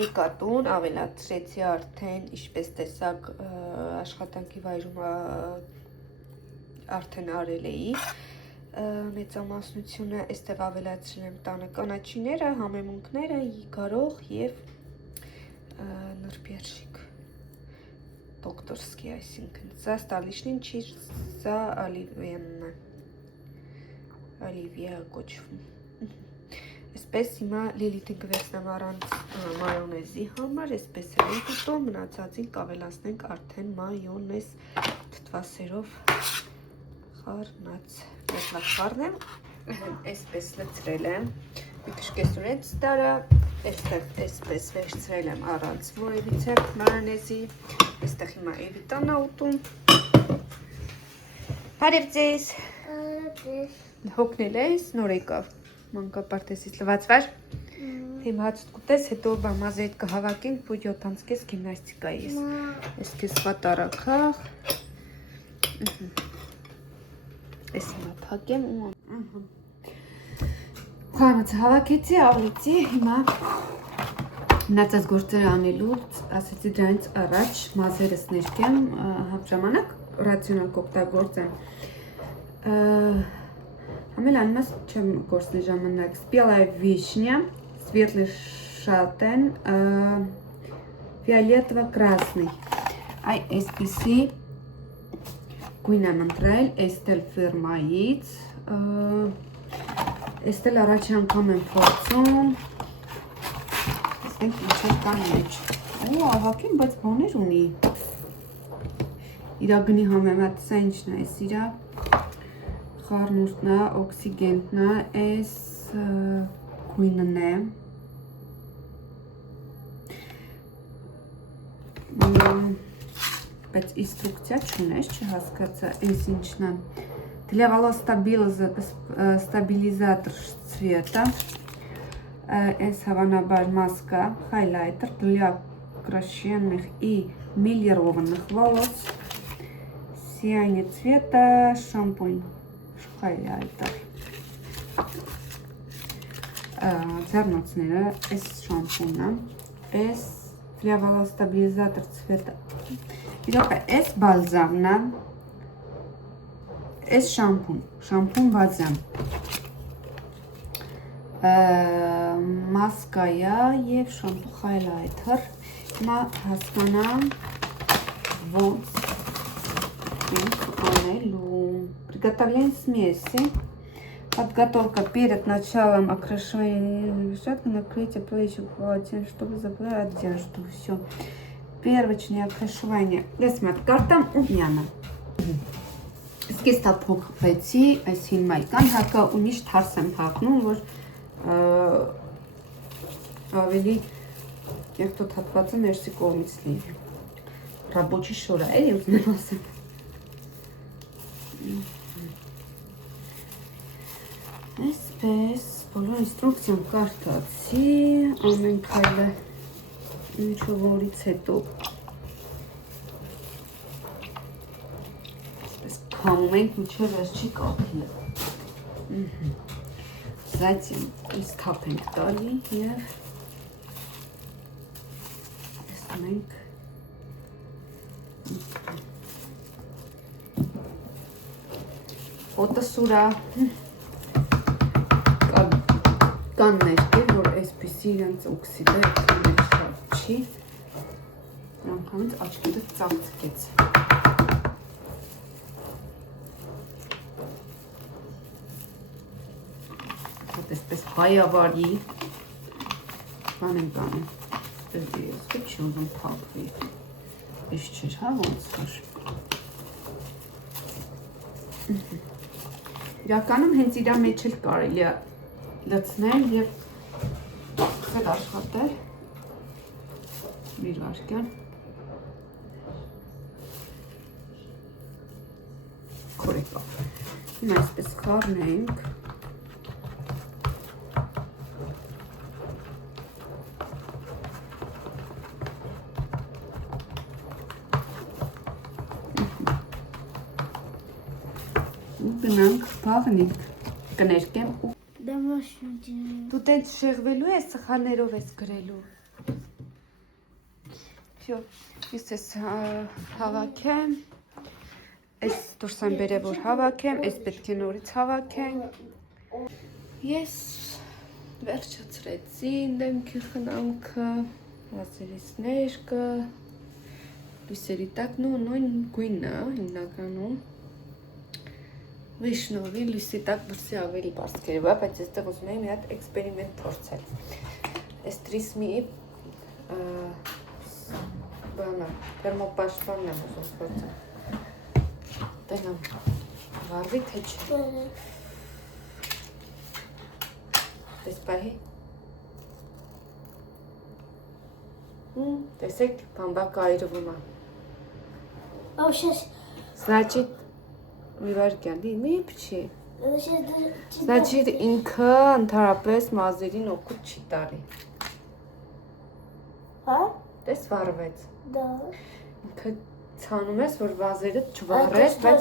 Եկա տուն, ավելացրեցի արդեն, ինչպես տեսակ աշխատանքի վայրում արդեն արել էի մեծամասնությունը, այստեղ ավելացրել եմ տանը կանաչիները, համեմունքները, գարող և նրբերշիկ դոկտորսկի, այսինքն սա ստալիշնին չի, սա Olivia կոչվում։ Այսպես հիմա Լիլիթին կվերցնեմ առանց մայոնեզի համար, այսպես ենք ուտում, մնացածին կավելացնենք արդեն մայոնեզ թթվասերով խառնած։ Լավ խառնեմ, այսպես լցրել եմ, մի քիչ կեսուրեց տարա, այստեղ այսպես վերցրել եմ առանց որևիցե մայոնեզի, այստեղ հիմա Էվիտան ա ուտում։ Բարև ձեզ։ Հոգնել ես, նոր եկավ, մանկապարտեզից լվացվար, հիմա հաց կուտես, հետո բամազի հետ կհավակենք, ու 7 կես գիմնաստիկա ես, ես կես վատարակախ, ես հիմա պակեմ ու խանոց հավակեցի, ավլեցի, հիմա մնացած գործերը անելուց, ասեցի դրանից առաջ մազերս ներկեմ, ժամանակ ռացիոնալ կօգտագործեմ, Համել անիմաս չեմ գործնի ժամանակ, Spelaya Vishnya, Svetly Shaten, Fioletovo-красный, այ այսպիսի գույն եմ ընտրել, էստել ֆիրմայից, էստել առաջ անգամ եմ փորձում, տեսնենք ինչեր կան մեջ, ու ահակին, բայց բաներ ունի, իրա գնի համեմատ, սա ինչն է, այս իրա խառնուրդն է, օքսիգենտն է, այս գույնն է, բայց ինստրուկցիա չունես, չհասկացա, այս ինչն է, для волос стабилизатор цвета, այս հավանաբար маска, хайлайтер для украшенных и милированных волос, сияние цвета, шампунь. Highlighter. Ձեռնոցները, այս շամպունը, այս для волос стабилизатор цвета. Իրոք է, այս բալզամն է, այս շամպուն բազամ, մասկայա և շամպու highlighter, հիմա հասկանամ ոնց ենք անելու, приготовление смеси, подготовка перед началом окрашивания решетки, накрытие плечи полотенцем, чтобы забрать одежду, все, первичное окрашивание, դեսմատ կարտամ ու միանը, սկիստա փոքվեցի, այս հիմայկան հակա ու միշտ հարս եմ հակնում, որ ավելի կեղտոտ հատվածը ներսի կողմից լինի, ռաբոչի շորա էլի ուզնեմ ասեմ, այսպես բոլոր ինստրուկցիան կարդացի, ամեն քայլը ինչ-որ որից հետո այսպես քամում ենք մինչև վերջի կաթիլը, затем իսկ թափ ենք տալի և տեսնում ենք Օտը սուրա կան ներկեր, որ այսպիսի իրենց օքսիդը էքրիներ շատ չի, անգամից աչքերը ծաղծկեց։ Ոտ այսպես հայավարի, բան ենք անում, դեպի ես կը չի ուզում պապվի, իշ չեր, հա ոնց որ։ Իրականում հենց իրա մեջ էլ կարելի է լցնել և խել աշխատել, մի վարկյան, կորեկա, հիմա այսպես խառնենք, Գնանք, բաղնիկ, կներկեմ ու... Դու տենց շեղվելու ես, սխալներով ես գրելու։ Ես ես հավաքեմ, ես դուրս եմ բերել որ հավաքեմ, ես պետք է նորից հավաքեմ։ Ես վերջացրեցի դեմքի խնամքը, վազերիս ներկը, լույսերի տակն ու նույն գույնը հիմնականում։ Վիշնովի լույսի տակ բրսի ավելի բարձկերով է, բայց եստեղ ուզում եմ մի հատ էքսպերիմենտ փորձել։ Այս տրիսմի բանը, թերմոպաշտպանն եմ ուզում փորձել։ Տենամ, վարվի թե չէ։ Տես պահի։ Տեսեք, բամբակը այրվում է։ Значит, մի վարկյան, մի փչի։ Значит, ինքը ընդհանրապես մազերին օգուտ չի տալի։ Հա? Տես վարվեց։ Դա։ Ինքը ցանում ես, որ վազերը չվառես, բայց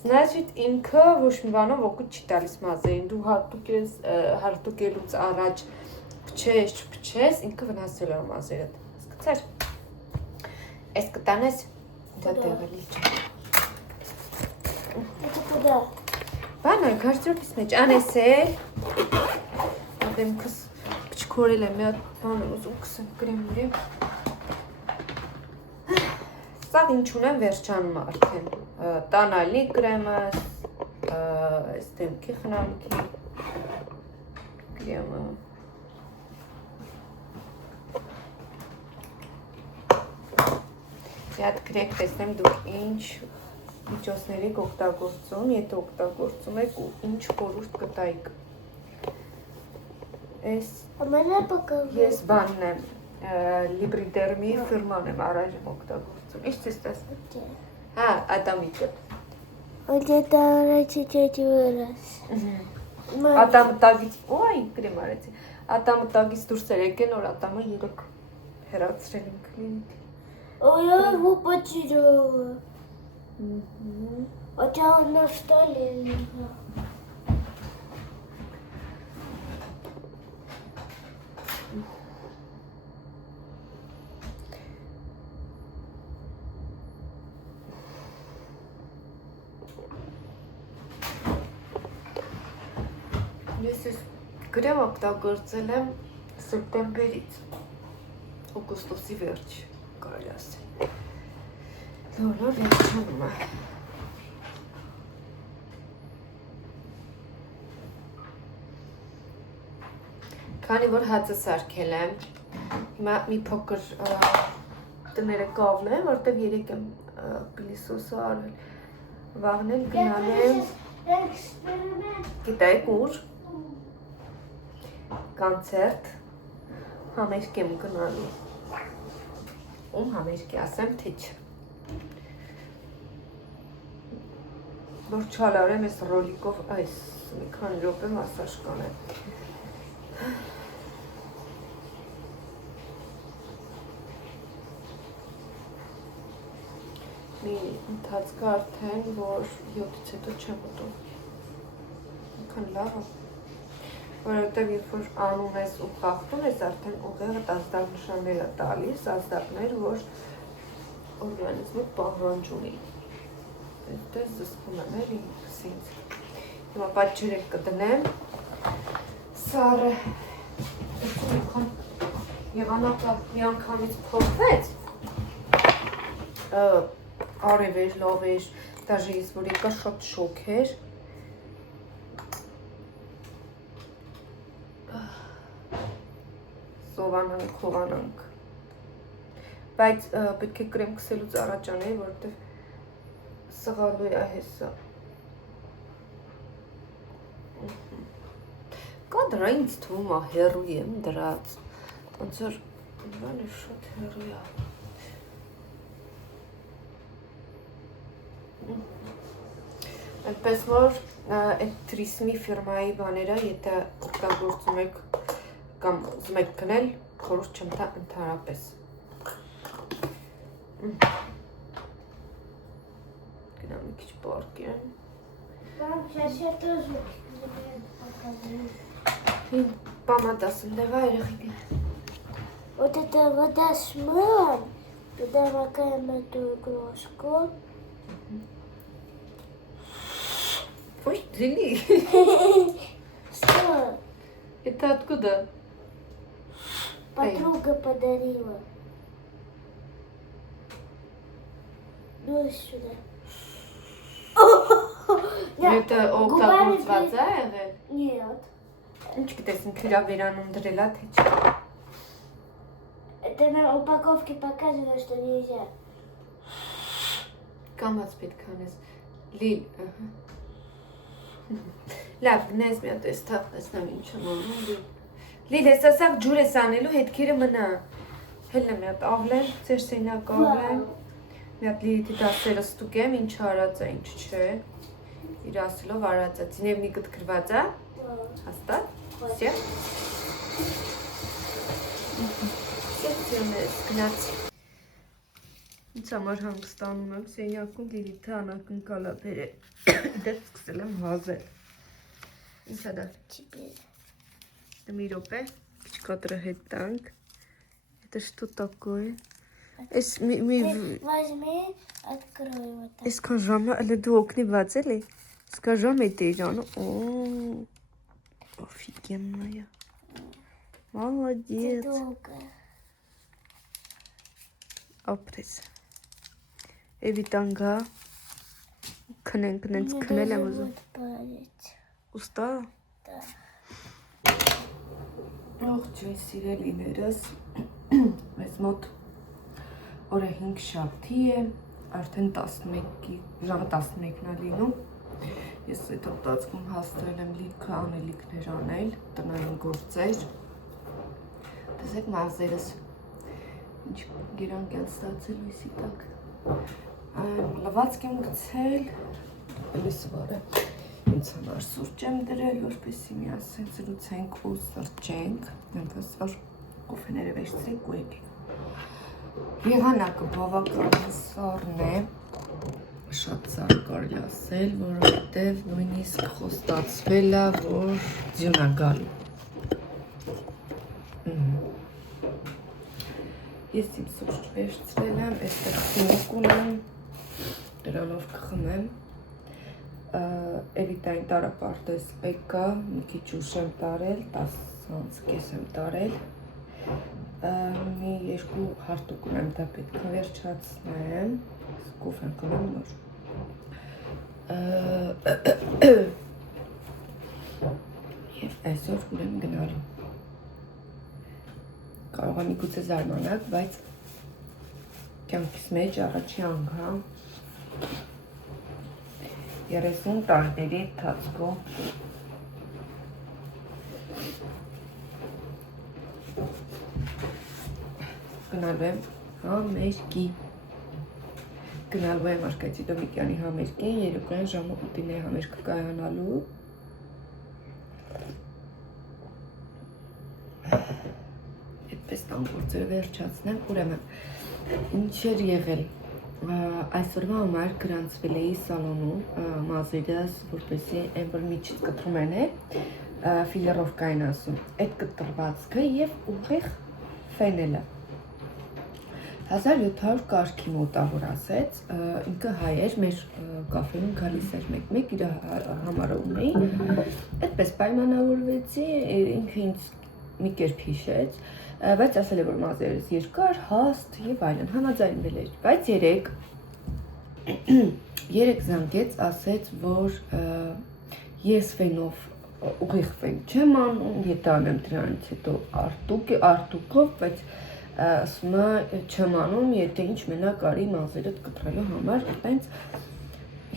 значит, ինքը ոչ մի բանով օգուտ չի տալիս մազերին։ Դու հարտուկելուց առաջ փչես, չփչես, ինքը վնասել է մազերդ։ Հասկացա՞ր։ Այս կտանես դա տեղալի չէ։ Բանը, գարցրոպիս մեջ անեսել, ադեմքս պչքորել եմ, մի հատ բան եմ ուզում կսեմ կրեմուրի։ Սաղ ինչ ունեմ վերջանում արդեն, տանալի կրեմս, այս դեմքի խնամքի կրեմը։ Մի հատ գրեք տեսնեմ դուք ինչ միջոցների օգտագործում, եթե օգտագործում եք ու ինչ խորհուրդ կտայիք։ Ես բանն եմ, Libridermi ֆիրման եմ առայժմ օգտագործում։ Ինչ ես տեսնում։ Հա, ադամիկը։ Ադամը տագից, ոյ, գրեմ արեցի։ Ադամը տագից դուրս էր եկել, որ ադամը երեք հեռացրել եմ կլինիկի։ Ой, вы потеряла. А там на столе лежала. Ես գրեմ օգտագործել եմ սեպտեմբերից, օգոստոսի վերջ, կարելի ասել։ Լոլա վերջանում է։ Քանի որ հացը սարքել եմ, հիմա մի փոքր տները կավլեմ, որտև երեք եմ պիլիսոսը արել, վաղնել գնալ եմ, գիտեք ուր, կոնցերտ, համերգ եմ գնալու, ում համերգ ասեմ թե չէ, որ չալարեմ ես ռոլիկով այս մի քանի րոպե մասաժ կանեմ։ Մի ընթացքը արդեն, որ 7-ից հետո չեմ ուտում։ Ինքան լավ է, որովհետև երբ որ անում ես ու խախտում ես, արդեն ուղեղը ազդակ նշաններ է տալիս, ազդակներ, որ օրգանիզմը պահանջ ունի։ Դες զսպում եմ էլի ինքսինց։ Հիմա պատճերեք կդնեմ, սարը եղանակը մի անգամից փոխվեց, արև էր, լավ էր, դաժե ես որ եկա շատ շոկ էր, սովանանք, հովանանք, բայց պետք է կրեմ կսելուց առաջ անեի, որտև սղալու է հեսը։ Կա դրա ինձ թվում է հեռու եմ դրած, ոնց որ բանը շատ հեռու է։ Այնպես որ այդ Trismi ֆիրմայի բաները, եթե օգտագործում եք կամ ուզում եք գնել, խորհուրդ չեմ տա ընդհանրապես։ Գնամ մի քիչ պարկեմ։ Պամադասն դեղա երեխիկը։ Вот это вода с мылом, Туда макаем эту крошку. Ой, Лили, Что? это откуда? Подруга подарила. Ну сюда. Это օգտագործված է եղել։ Нет. Ինչ գիտես, ինքը իրա վերանում դրել է, թե չէ։ Это на упаковке показано, что нельзя. Կամած պետք անես։ Լիլ, լավ, գնես մի հատ էս թափ տեսնեմ ինչ եմ անում դու։ Լիլ, ես ասավ ջուր ես անելու հետքերը մնա։ Հելը մի հատ աղլեմ, ծեր սենյակ աղլեմ։ Մի հատ լիլիթի դասերը ստուգեմ, ինչ արած է, ինչ չէ։ Իր ասելով արած է, ցինևնի գտկրված է։ Հաստատ։ Всё։ Սեքցիոնես գնաց։ Ինձ համար հանգստանում եմ, սենյակում Լիլիթը անակնկալ է բերել։ Դեռ սկսել եմ հազել։ Ինչ է դա։ Теперь. Մի րոպե, քիչ կադրը հետ տանք։ Это что такое? Էս Возьми, открой вот так. Այսքան ժամը էլի դու օգնիված էլի։ Սկա ժամ է դեժան։ Օ, офигенная. Молодец. Долго. Ապրես։ Էվիտանգա։ Քնենք քնել եմ ուզում։ Палец. Ուստա։ Да. Ողջույն սիրելիներս։ Մեզ մոտ օրը 5 շաբթի է, արդեն 11-ի, ժամը 11-ն է լինում։ Ես այդ հատվածքում հաստրել եմ լիքը անելիքներ անել, տնային գործեր։ Տեսեք մազերս, ինչ գերանք են ստացել լույսի տակ։ Լվացք եմ գցել, լույսվար է։ Ինձ համար սուրճ եմ դրել, որպեսզի միասին զրուցենք ու սրճենք, այնպես որ կոֆեները վերցրեք ու եկեք։ Եղանակը բավական սառն է, շատ սառն կարելի ասել, որովհետև նույնիսկ խոստացվել է, որ ձյուն է գալու։ Ես իմ սուրճ վերցրել եմ, այստեղ խմիք ունեմ, դրանով կխմեմ։ Էվիտային տարապարտեզ եկա, մի քիչ ուշ եմ տարել, 10:30 եմ տարել։ Մի երկու հարտուկ ունեմ, դա պետք է վերջացնեմ, կոֆեն կնեմ նոր։ Եվ այսօր ուրեմ գնալու։ Կարող է միգուցե զարմանաք, բայց կյանքիս մեջ առաջի անգամ 30 տարիների ընթացքում գնալու եմ համերգի։ Գնալու եմ Արկադի Դոմիկյանի համերգին, երեկոյան ժամը 8-ին է համերգը կայանալու։ Այդպես տան գործերը վերջացնեմ, ուրեմն ինչ էր եղել։ Այսօրվա համար գրանցվել էի սալոնում մազերս, որպեսզի այն որ միջից կտրում են է, ֆիլերովկա են ասում, այդ կտրվածքը և ուղիղ ֆենելը։ 1700 կարգի մոտավոր ասեց, ինքը հայ էր, մեր կաֆեում գալիս էր մեկ-մեկ, իր համարը ունեի, այդպես պայմանավորվեցի, ինքը ինձ մի կերպ հիշեց, բայց ասել է, որ մազերս երկար, հաստ և այլն, համաձայնվել էր, բայց երեկ զանգեց, ասեց, որ ես ֆենով ուղիղ ֆեն չեմ անում, եթե անեմ դրանից հետո արտուկով, բայց ասում է չեմ անում, եթե ինչ մենակ արի մազերդ կտրելու համար, տենց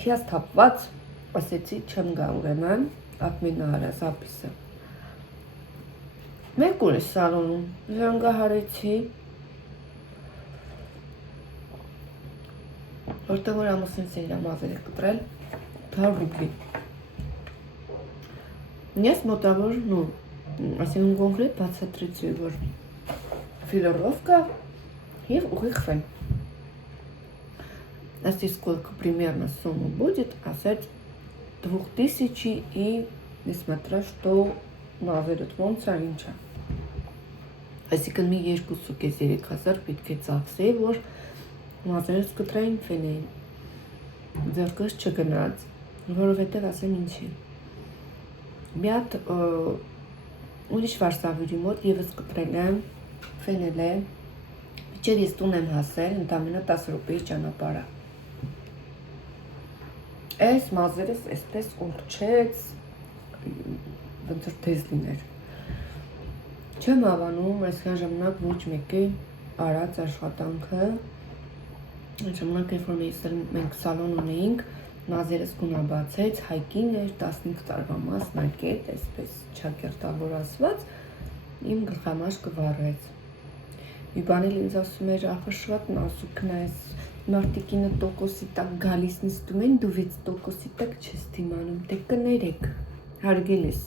հիասթափված ասեցի չեմ գա ուրեմն, ատմենա արա զապիսը։ Մեկ ուր է սալոնում, զանգահարեցի, որտեղ որ ամուսինս է իրա մազերը կտրել, 100 ռուբլի։ Ես մոտավոր, ասինքն կոնկրետ բացատրեցի, որ филировка и угих фен. Здесь сколько примерно сумма будет, а сет 2000 и несмотря что մազերդ ոնց է ինչա։ Այսինքն մի 2.5-3 հազար պետք է ծախսեի, որ Մազերս կտրային ֆեն էին, ձեռքս չգնաց, որովհետև ասեմ ինչի։ Մի հատ ուրիշ վարսավյուրի մոտ եւս կտրել եմ, ֆենել է, մինչև ես տուն եմ հասել, ընդամենը 10 րոպեի ճանապարհ է։ Այս մազերս այսպես ուռչեց, ոնց որ թեզ լիներ։ Չեմ հավանում, այսքան ժամանակ ոչ մեկի արած աշխատանքը, այդ ժամանակ երբ որ մենք սալոն ունեինք, մազերս գունաբացեց, հայկին էր 15 տարվա մասնակետ, այսպես չակերտավոր ասված, իմ գլխամաշկը վառեց։ Մի բան էլ ինձ ասում էր, ախր շատ նազուկն ես, մարդիկինը տոկոսի տակ գալիս նստում են, դու 6%-ի տակ չես դիմանում, դե կներեք, հարգել ես։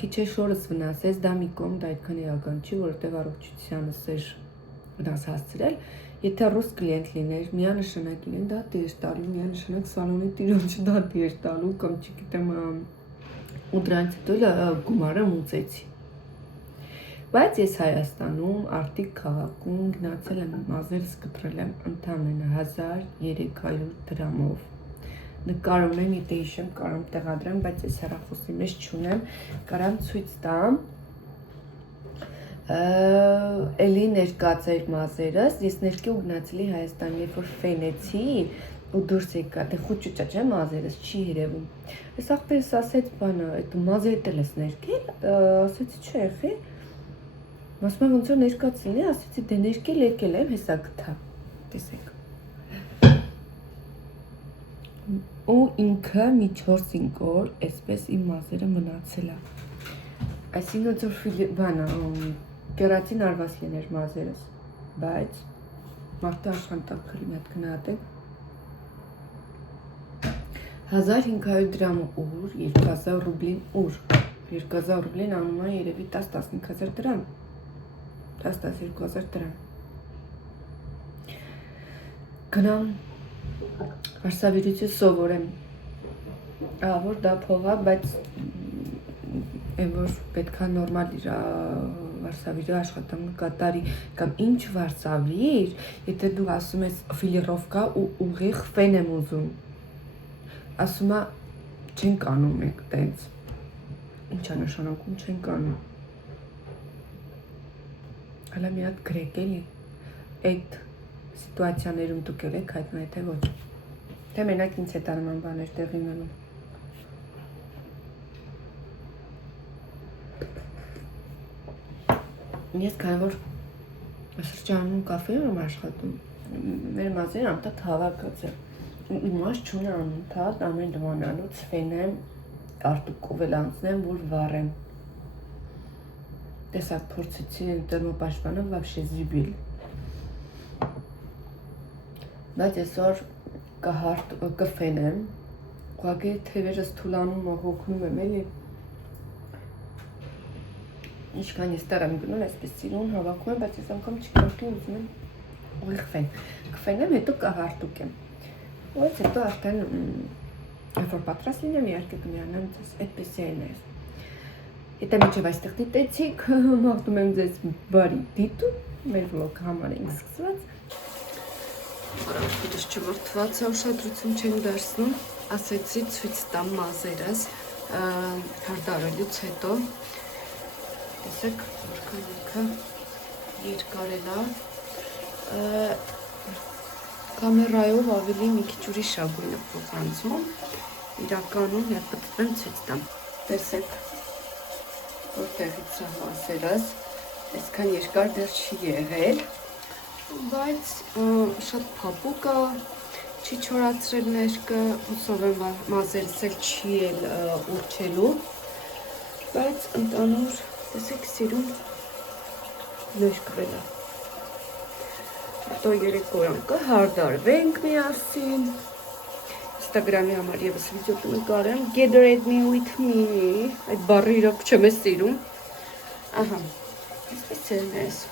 Քիչ է շորս վնասեց, դա մի կողմ, դա այդքան էական չի, որովհետև առողջությանս էր վնաս հասցրել։ Եթե ռուս կլիենտ լիներ, միանշանակ իրեն դատի էր տալու, միանշանակ սալոնի տիրոջը դատի էր տալու, կամ չգիտեմ, ու դրանից հետո գումարը մուծեցի։ Բայց ես Հայաստանում, Արտիկ քաղաքում գնացել եմ, մազերս կտրել եմ ընդամենը 1300 դրամով։ Նկարում եմ, եթե հիշեմ, կարամ տեղադրեմ, բայց ես հեռախոսի մեջ չունեմ, կարամ ցույց տամ։ Էլի ներկած էր մազերս, ես ներքև գնացելի Հայաստան, երբ որ ֆենեցի ու դուրս եկա, դե խուճուճա չէ մազերս, չի երևում։ Այս աղբերս ասեց բանը, այդ մազերդ էլ ես ներկել, ասեցի չէ, խի։ Ասում եմ ոնց որ ներկած լինի, ասեցի դե ներկել եկել եմ, հեսա գտա, տեսեք։ Ու ինքը մի 4-5 օր այսպես իմ մազերը մնացել է։ Այսինքն որ բանը կերատին արված լիներ մազերս, բայց մարդը աշխատանք քրի մի հատ գնահատեք 1500 դրամը ուր, 2000 ռուբլին ուր, 2000 ռուբլին անում է երևի 10-15000 դրամ, 10-12000 դրամ։ Գնամ վարսավիրություն սովորեմ, որ դա փող է, բայց այն որ պետքա նորմալ իր վարսավիրի աշխատանքը կատարի, կամ ինչ վարսավիր, եթե դու ասում ես ֆիլիրովկա ու ուղիղ ֆեն եմ ուզում, ասում է չենք անում եք տենց, ինչ է նշանակում չենք անում, հալա մի հատ գրեք էլի, այդ սիտուացիաներում դուք էլ եք հայտնի, թե ոչ, թե մենակ ինձ հետ անման բաներ տեղի ունենում։ Ես քանի որ սրճարանում կաֆեում եմ աշխատում, մեր մազերը անտակ հավաքած է, իմաստ չունի անընդհատ ամեն դմանալուց ֆենեմ, արտուկով էլ անցնեմ, որ վառեմ։ Տեսակ փորձեցի տերմոպաշտպանը вообще զիբիլ։ Բայց այսօր կֆենեմ, ուղղակի թևերս թուլանում հոգնում եմ էլի։ Ինչքան ես տեղ եմ գնում, այսպես սիրուն հավաքում եմ, բայց ես անգամ չկրակի ուզում եմ ուղիղ ֆեն։ Կֆենեմ, հետո կհարտուկեմ։ Ո՞ց հետո արդեն որ պատրաստ լինեմ, իհարկե կմիանամ ձեզ, այդպես է նաև։ Եթե մինչև այստեղ դիտեցիք, մաղթում եմ ձեզ բարի դիտում, մեր վլոգ համար ենք սկսված։ Բարապետս չվրդված է, ուշադրություն չենք դարձնում, ասեցի ցույց տամ մազերս հարդարելուց հետո։ Տեսեք, որքան ինքը երկար է լավ, կամերայով ավելի մի քիչ ուրիշ է գույնը փոխանցում, իրականում պտտվեմ ցույց տամ։ Տեսեք, որտեղից է մազերս, այսքան երկար դեռ չի եղել, բայց շատ փափուկ է, չի չորացրել ներկը, հուսով եմ մազերս էլ չի էլ ուռչելու, բայց ընդանուր տեսեք սիրուն ներկվել է։ Հետո երեկոյան կհարդարվենք միասին։ Ինստագրամի համար ևս վիդեո կնկարեմ, Gatorade me with me, այդ բառը իրոք չեմ ես սիրում։ Ահա, այսպես է մեզ։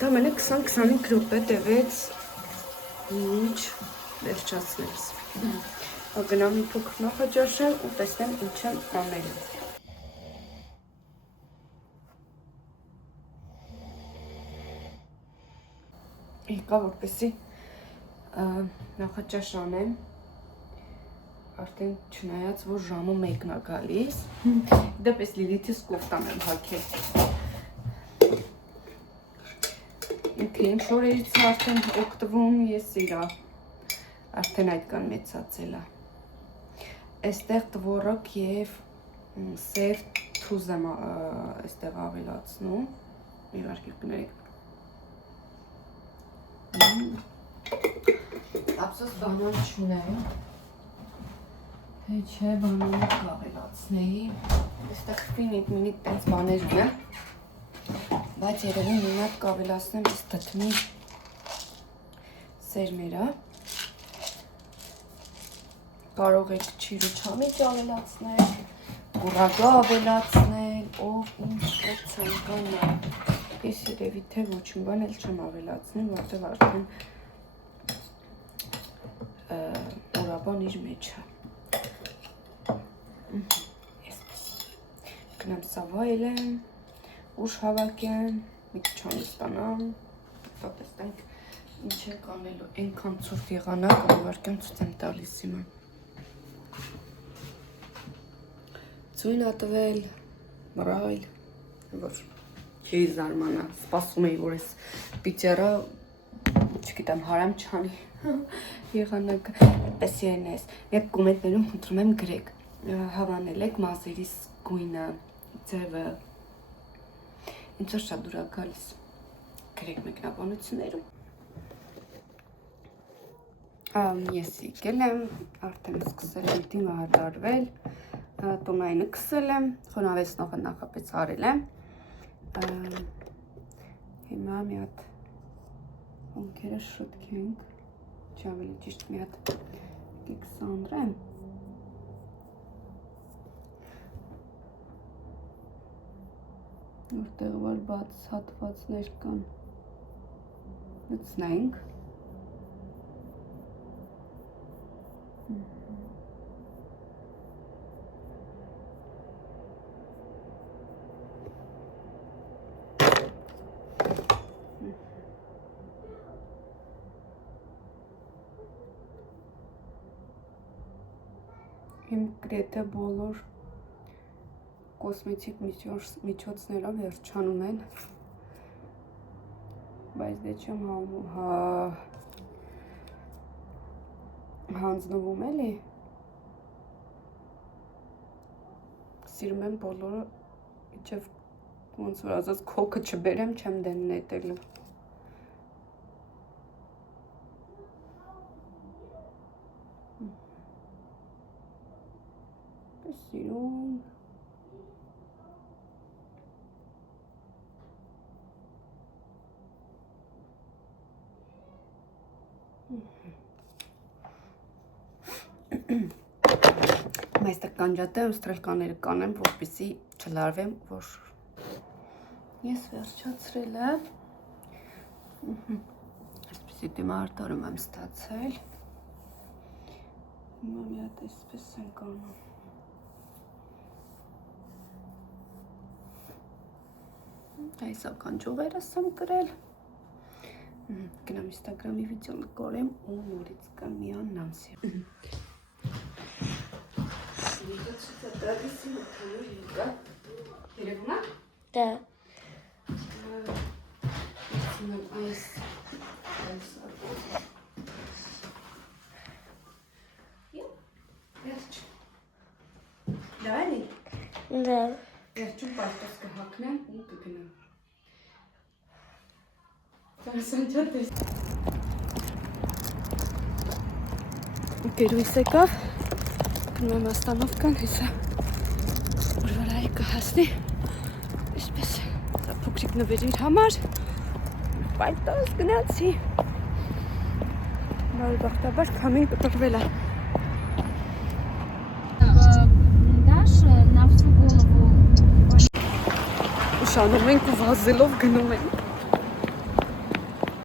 Դա մենը 20-25 րոպե տևեց ինչ վերջացնելս։ Գնամ մի փոքր նախաճաշեմ ու տեսնեմ ինչ եմ անելու։ եկա որպեսի նախաճաշ անեմ, արդեն չնայած, որ ժամը 1-ն է գալիս, դեպս Լիլիթիս կոֆտան եմ հագել։ Ինքը ինչ օրերից արդեն օգտվում, ես իրա, արդեն այդքան մեծացել է։ Այստեղ տվորոք և սև թուզ եմ այստեղ ավելացնում, իհարկե կներեք։ Ափսոս բանան չունեմ, թե չէ բանանը կավելացնեի, այստեղ ֆինիկ-մինիկ տենց բաներ ունեմ, բայց երևի մի հատ կավելացնեմ իս դթմի սերմերա, կարող եք չիրուչամիջ ավելացնել, կուրագա ավելացնել, ով ինչ որ ցանկանա, ես երևի թե ոչ մի բան էլ չեմ ավելացնում, որտեղ արդեն օրաբան իր մեջ է։ Այսպես։ Գնամ սա վայելեմ, ուշ հավաքեմ, մի քիչ անստանամ, հետո տեսնենք ինչ ենք անելու, այնքան ցուրտ եղանակ, ուղարկեմ ցույց տալիս հիմա։ Ծույն ա տվել, մռայլ, որ չի զարմանա, սպասում էի, որ ես պիտերա, չգիտեմ, հարամ չանի եղանակը, պես են ես, մեկ կոմենտներում խնդրում եմ գրեք, հավանել եք մազերիս գույնը, ձևը, ինձ որ շատ դուր է գալիս, գրեք մեկնաբանություններում։ Ես եկել եմ, արդեն սկսել եմ դիմը հարդարվել, տոնայինը կսել եմ, խոնավեցնողը նախապես արել եմ, հիմա մի հատ հոնքերը շուտքենք, չի ավելի ճիշտ մի հատ կսանդրեմ, որտեղ որ բաց հատվածներ կան, լցնենք, իմ գրեթե բոլոր կոսմետիկ միջոցներով վերջանում են, բայց դե չեմ հանձնվում էլի, սիրում եմ բոլորը, իջև ոնց որ ասած քոքը չբերեմ, չեմ դեն նետելու։ Սիրում այստեղ կանջատեմ, ստրելկաները կանեմ, որպեսզի չլարվեմ, որ ես վերջացրել եմ, այսպեսի դիմը արտարում եմ ստացել, հիմա մի հատ այսպես ենք անում։ Այս ականջողերս եմ կրել, գնամ ինստագրամի վիդեոն կորեմ ու նորից կմիանամ սիրում։ Սիրիկը տրադիսի մտքանոր յուկա, երևնա? Da. Այս վերջ, դա էլի? Da. Վերջում պարտոս կհակնեմ ու կգնամ։ Սանջատ ես։ Գերույս եկավ, գնում եմ աստանովկան, հեսա որվարայի կհասնի, այսպես փոքրիկ նվերիր համար, պայտոս գնացի, բարի բախտաբար կամին կտրվել է։ Ուշանում ենք ու վազելով գնում ենք։